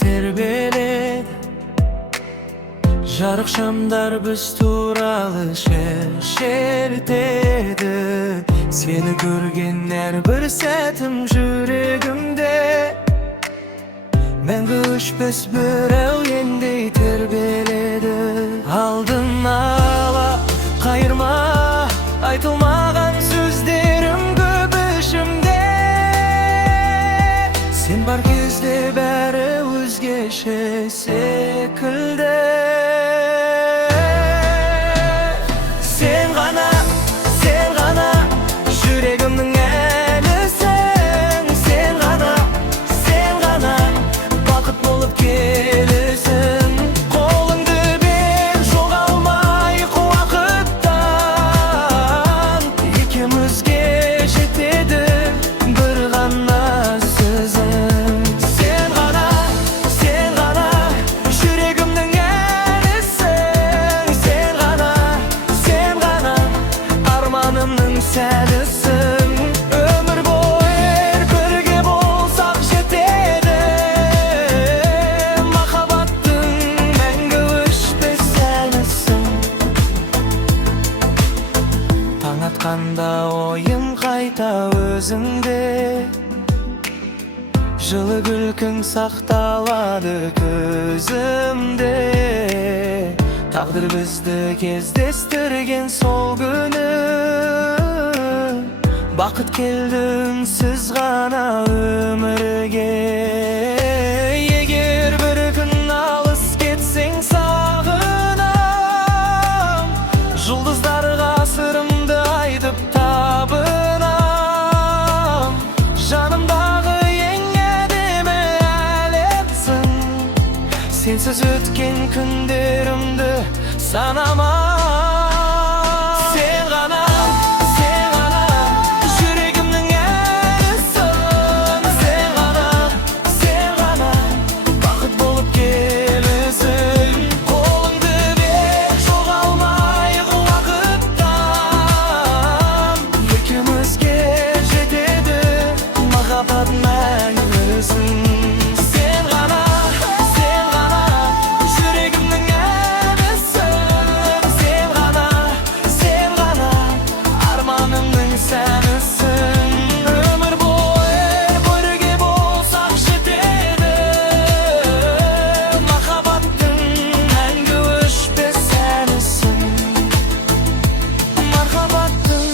terbiyeledi. Жарық шамдар біз туралы шертеді. Сені көрген әрбір сәтім жүрегімде мәңгі өшпес бір әуендей тербеледі. Алдын ала қайырма айтылмаған сөздерім көп ішімде. Сен бар кезде бәрі өзгеше секілді. Жүрегімнің әлісің, сен ғана бақыт болып келесің. Қолыңды бер, жоғалмайық уақыттан. Екеумізге жетеді бір ғана сөзің. Сен ғана жүрегімнің әлісің, сен ғана арманымның сәлісің. Атқанда ойым қайта өзіңде, жылы күлкің сақталады көзімде. Тағдыр бізді кездестірген сол күні, бақыт келді үнсіз ғана өмірге. Егер бір күн алыс кетсең сағынам, жұлдыздарға сырымды айтып табынам. Жанымдағы ең әдемі әлемсің, сенсіз өткен күндерімді санамам. Жүрегімнің әлісің, сен ғана бақыт болып келесің. Қолыңды бер, жоғалмайық уақыттан. Екеумізге жетеді махаббат мәңгісің. Сен ғана жүрегімнің әлісің, сен ғана арманымның сәнісің. Өмір бойы бірге болсақ жетеді махаббаттың мәңгі өшпес әнісің. Махаббаттың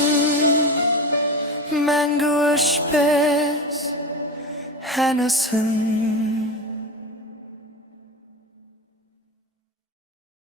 мәңгі өшпес әнісің.